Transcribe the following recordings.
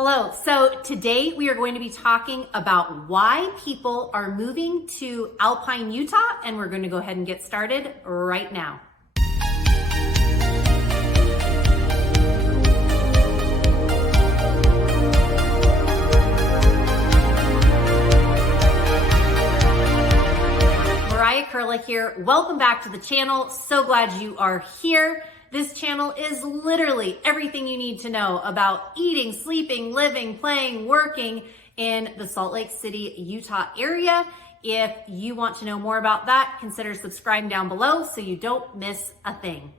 Hello, so today we are going to be talking about why people are moving to Alpine, Utah, and we're going to go ahead and get started right now. Mariah here. Welcome back to the channel. So glad you are here. This channel is literally everything you need to know about eating, sleeping, living, playing, working in the Salt Lake City, Utah area. If you want to know more about that, consider subscribing down below so you don't miss a thing.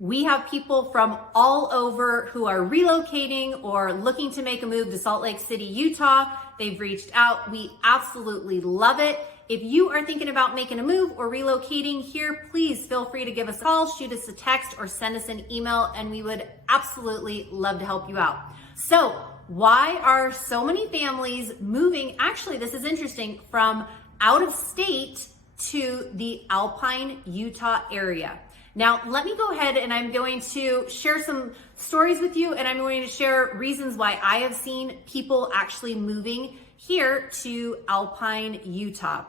We have people from all over who are relocating or looking to make a move to Salt Lake City, Utah. They've reached out. We absolutely love it. If you are thinking about making a move or relocating here, please feel free to give us a call, shoot us a text, or send us an email, and we would absolutely love to help you out. So why are so many families moving? Actually, this is interesting, from out of state to the Alpine, Utah area. Now, let me go ahead and I'm going to share some stories with you, and I'm going to share reasons why I have seen people actually moving here to Alpine, Utah.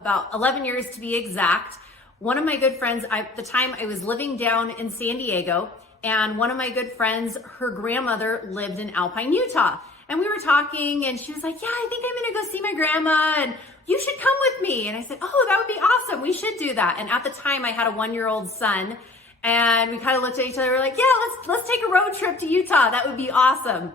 About 11 years to be exact. One of my good friends, at the time I was living down in San Diego, and one of my good friends, her grandmother lived in Alpine, Utah. And we were talking and she was like, yeah, I think I'm gonna go see my grandma and you should come with me. And I said, oh, that would be awesome. We should do that. And at the time I had a 1-year-old son, and we kind of looked at each other. We're like, yeah, let's take a road trip to Utah. That would be awesome.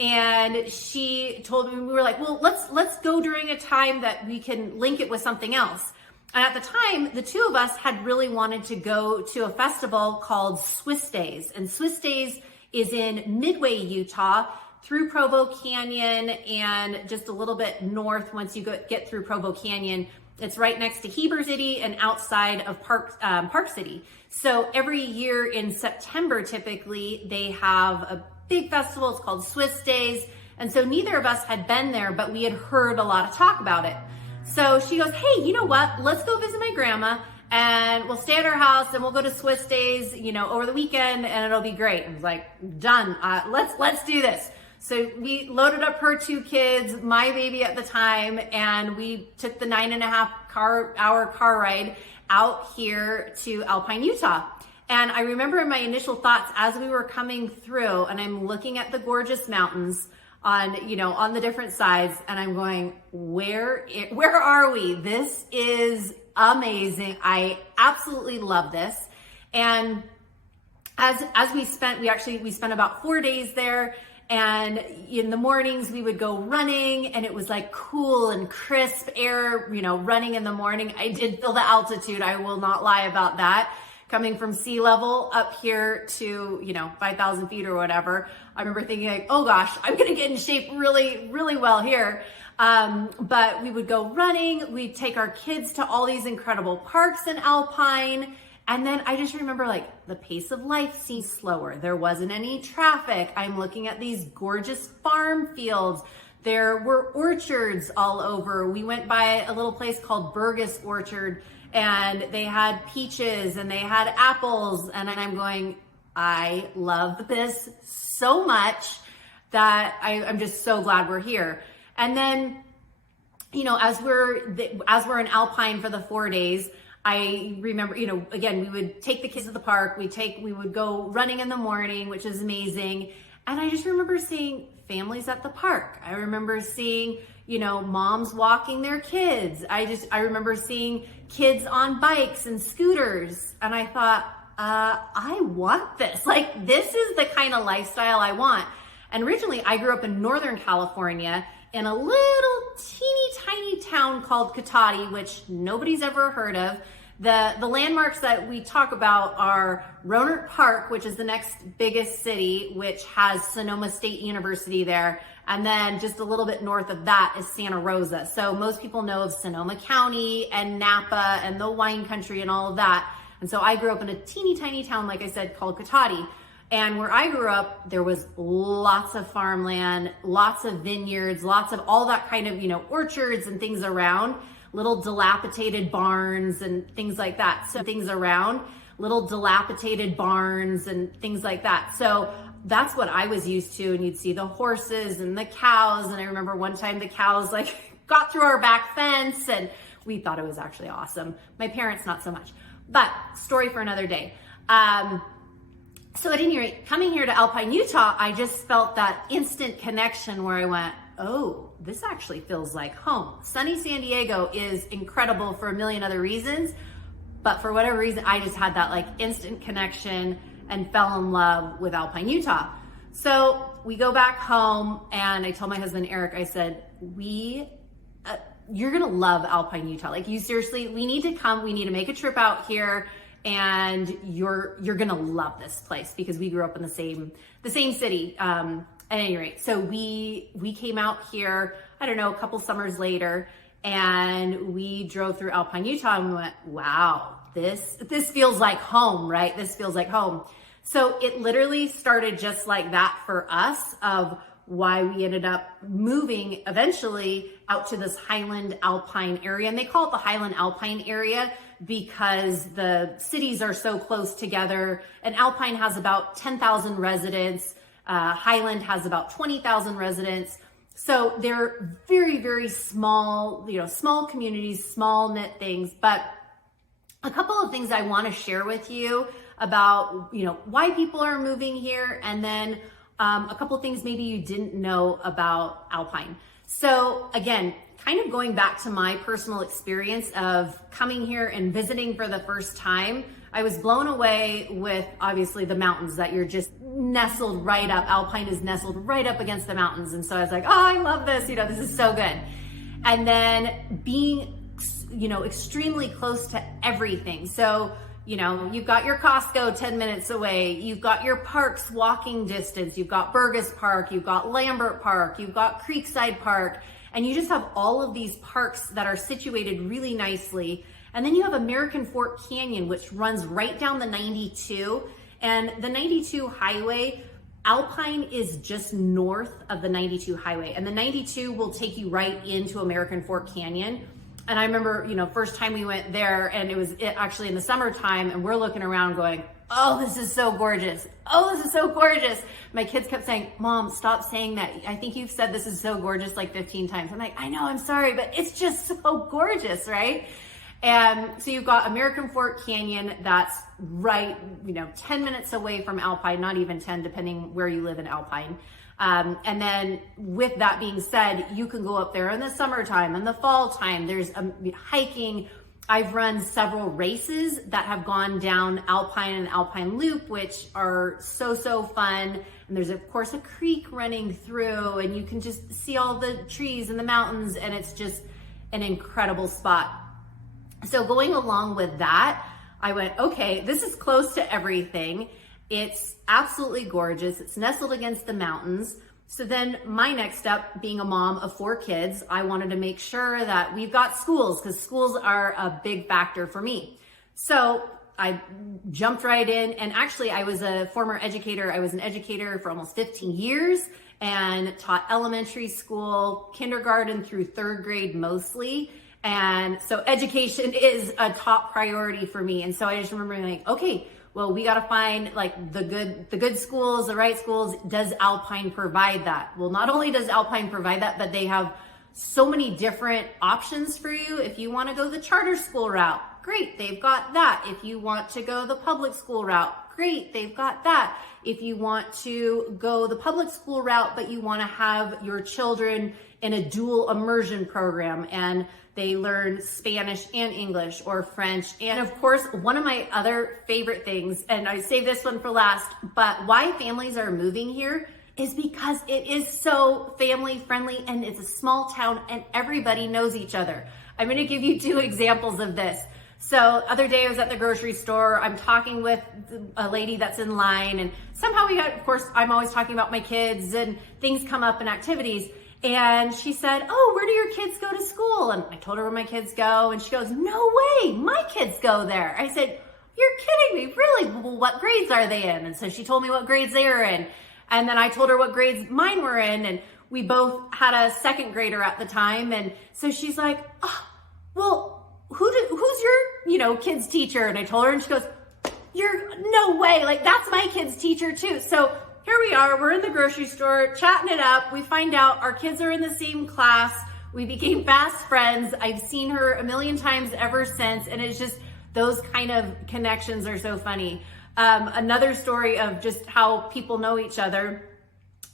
And she told me, we were like, well, let's go during a time that we can link it with something else. And at the time, the two of us had really wanted to go to a festival called Swiss Days. And Swiss Days is in Midway, Utah, through Provo Canyon and just a little bit north once you get through Provo Canyon. It's right next to Heber City and outside of Park City. So every year in September, typically, they have a big festival. It's called Swiss Days. And so neither of us had been there, but we had heard a lot of talk about it. So she goes, hey, you know what? Let's go visit my grandma and we'll stay at her house and we'll go to Swiss Days, over the weekend, and it'll be great. I was like, done. Let's do this. So we loaded up her 2 kids, my baby at the time, and we took the 9.5-hour car ride out here to Alpine, Utah. And I remember in my initial thoughts as we were coming through, and I'm looking at the gorgeous mountains on the different sides, and I'm going, where are we? This is amazing. I absolutely love this. And as we spent about 4 days there. And in the mornings we would go running, and it was like cool and crisp air, running in the morning. I did feel the altitude. I will not lie about that. Coming from sea level up here to, 5,000 feet or whatever. I remember thinking like, oh gosh, I'm going to get in shape really, really well here. But we would go running. We'd take our kids to all these incredible parks in Alpine. And then I just remember like the pace of life seemed slower. There wasn't any traffic. I'm looking at these gorgeous farm fields. There were orchards all over. We went by a little place called Burgess Orchard, and they had peaches and they had apples. And I'm going, I love this so much that I'm just so glad we're here. And then, as we're in Alpine for the 4 days, I remember, again, we would take the kids to the park. We would go running in the morning, which is amazing. And I just remember seeing families at the park. I remember seeing, moms walking their kids. I remember seeing kids on bikes and scooters. And I thought, I want this. Like, this is the kind of lifestyle I want. And originally I grew up in Northern California in a little teeny tiny town called Cotati, which nobody's ever heard of. The landmarks that we talk about are Rohnert Park, which is the next biggest city, which has Sonoma State University there. And then just a little bit north of that is Santa Rosa. So most people know of Sonoma County and Napa and the wine country and all of that. And so I grew up in a teeny tiny town, like I said, called Cotati. And where I grew up, there was lots of farmland, lots of vineyards, lots of all that kind of, orchards and things around, little dilapidated barns and things like that. So things around, little dilapidated barns and things like that. So that's what I was used to. And you'd see the horses and the cows. And I remember one time the cows like got through our back fence and we thought it was actually awesome. My parents, not so much, but story for another day. So at any rate, coming here to Alpine, Utah, I just felt that instant connection where I went, oh, this actually feels like home. Sunny San Diego is incredible for a million other reasons, but for whatever reason, I just had that like instant connection and fell in love with Alpine, Utah. So we go back home and I told my husband, Eric, I said, you're gonna love Alpine, Utah. Like you seriously, we need to come, we need to make a trip out here and you're gonna love this place because we grew up in the same city. At any rate, so we came out here, I don't know, a couple summers later, and we drove through Alpine, Utah, and we went, wow, this feels like home, right? This feels like home. So it literally started just like that for us of why we ended up moving eventually out to this Highland Alpine area. And they call it the Highland Alpine area because the cities are so close together. And Alpine has about 10,000 residents. Highland has about 20,000 residents. So they're very, very small, small communities, small knit things. But a couple of things I want to share with you about, why people are moving here. And then a couple of things maybe you didn't know about Alpine. So again, kind of going back to my personal experience of coming here and visiting for the first time, I was blown away with obviously the mountains that you're just nestled right up. Alpine is nestled right up against the mountains. And so I was like, oh, I love this. This is so good. And then being, extremely close to everything. So, you've got your Costco 10 minutes away. You've got your parks walking distance. You've got Burgess Park. You've got Lambert Park. You've got Creekside Park. And you just have all of these parks that are situated really nicely. And then you have American Fork Canyon, which runs right down the 92. And the 92 highway, Alpine is just north of the 92 highway. And the 92 will take you right into American Fork Canyon. And I remember, first time we went there and it was actually in the summertime and we're looking around going, oh, this is so gorgeous. Oh, this is so gorgeous. My kids kept saying, Mom, stop saying that. I think you've said this is so gorgeous like 15 times. I'm like, I know, I'm sorry, but it's just so gorgeous, right? And so you've got American Fork Canyon that's right, 10 minutes away from Alpine, not even 10, depending where you live in Alpine. And then with that being said, you can go up there in the summertime and the fall time. There's hiking. I've run several races that have gone down Alpine and Alpine Loop, which are so fun. And there's of course a creek running through and you can just see all the trees and the mountains and it's just an incredible spot. So going along with that, I went, okay, this is close to everything. It's absolutely gorgeous. It's nestled against the mountains. So then my next step, being a mom of 4 kids, I wanted to make sure that we've got schools because schools are a big factor for me. So I jumped right in and actually I was a former educator. I was an educator for almost 15 years and taught elementary school, kindergarten through 3rd grade mostly. And so education is a top priority for me. And so I just remember like, okay, well, we got to find like the good schools, the right schools. Does Alpine provide that? Well, not only does Alpine provide that, but they have so many different options for you. If you want to go the charter school route, great, they've got that. If you want to go the public school route, great, they've got that. If you want to go the public school route, but you want to have your children in a dual immersion program and they learn Spanish and English or French. And of course, one of my other favorite things, and I save this one for last, but why families are moving here is because it is so family friendly and it's a small town and everybody knows each other. I'm gonna give you 2 examples of this. So other day I was at the grocery store, I'm talking with a lady that's in line and somehow we got, of course, I'm always talking about my kids and things come up in activities. And she said, oh, where do your kids go to school? And I told her where my kids go. And she goes, no way, my kids go there. I said, you're kidding me, really? Well, what grades are they in? And so she told me what grades they were in. And then I told her what grades mine were in. And we both had a 2nd grader at the time. And so she's like, oh, well, who's your, kid's teacher? And I told her and she goes, no way, like that's my kid's teacher too. So here we are, we're in the grocery store, chatting it up. We find out our kids are in the same class. We became fast friends. I've seen her a million times ever since, and it's just, those kind of connections are so funny. Another story of just how people know each other.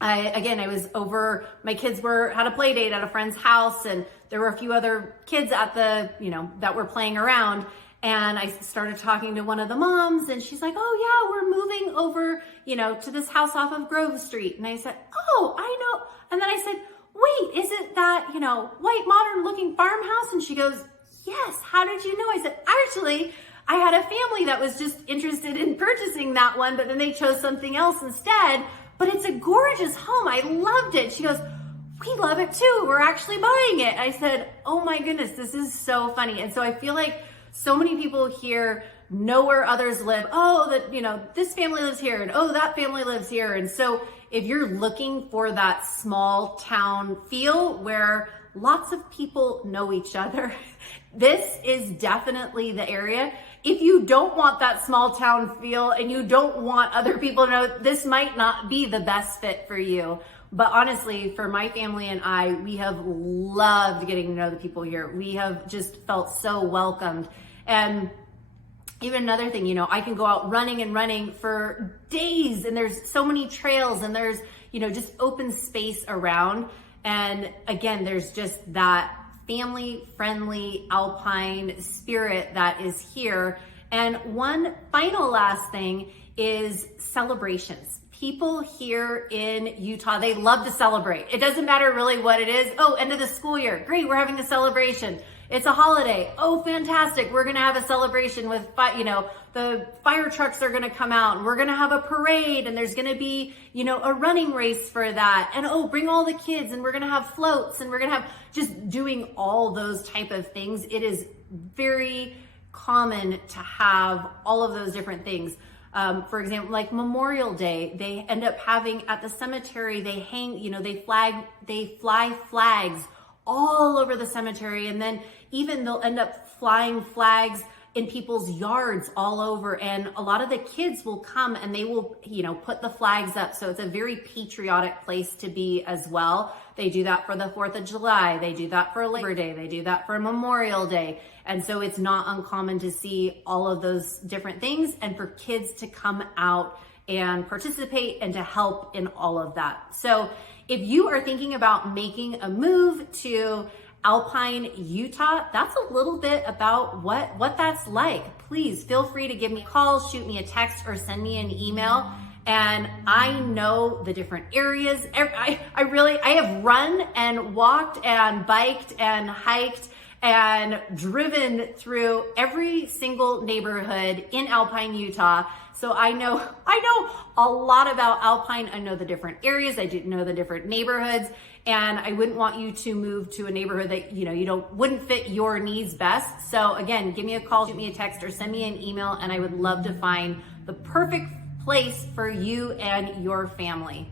I was over, my kids had a play date at a friend's house, and there were a few other kids at that were playing around. And I started talking to one of the moms, and she's like, oh yeah, we're moving over, to this house off of Grove Street. And I said, oh, I know. And then I said, wait, is it that, white modern looking farmhouse? And she goes, yes, how did you know? I said, actually, I had a family that was just interested in purchasing that one, but then they chose something else instead. But it's a gorgeous home. I loved it. She goes, we love it too. We're actually buying it. I said, oh my goodness, this is so funny. And so I feel like so many people here know where others live. Oh, this family lives here, and oh, that family lives here. And so if you're looking for that small town feel where lots of people know each other, this is definitely the area. If you don't want that small town feel and you don't want other people to know, this might not be the best fit for you. But honestly, for my family and I, we have loved getting to know the people here. We have just felt so welcomed. And even another thing, I can go out running for days, and there's so many trails, and there's, just open space around. And again, there's just that family-friendly alpine spirit that is here. And one final last thing is celebrations. People here in Utah, they love to celebrate. It doesn't matter really what it is. Oh, end of the school year. Great, we're having a celebration. It's a holiday. Oh, fantastic. We're going to have a celebration with, the fire trucks are going to come out, and we're going to have a parade, and there's going to be, a running race for that. And oh, bring all the kids, and we're going to have floats, and we're going to have just doing all those type of things. It is very common to have all of those different things. For example, like Memorial Day, they end up having at the cemetery, they hang, they fly flags all over the cemetery. And then even they'll end up flying flags in people's yards all over. And a lot of the kids will come and they will, put the flags up. So it's a very patriotic place to be as well. They do that for the 4th of July. They do that for Labor Day. They do that for Memorial Day. And so it's not uncommon to see all of those different things and for kids to come out and participate and to help in all of that. So if you are thinking about making a move to Alpine, Utah, that's a little bit about what that's like. Please feel free to give me a call, shoot me a text, or send me an email. And I know the different areas. I have run and walked and biked and hiked and driven through every single neighborhood in Alpine, Utah. So I know a lot about Alpine. I know the different areas. I do know the different neighborhoods. And I wouldn't want you to move to a neighborhood that, wouldn't fit your needs best. So again, give me a call, shoot me a text, or send me an email, and I would love to find the perfect place for you and your family.